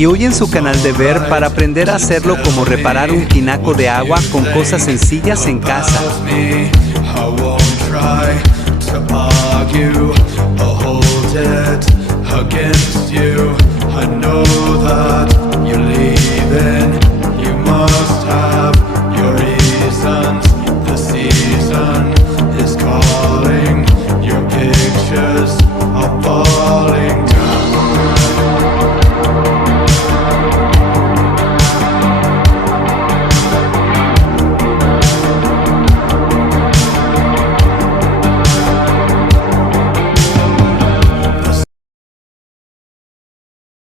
y hoy en su canal de ver para aprender a hacerlo, como reparar un tinaco de agua con cosas sencillas en casa.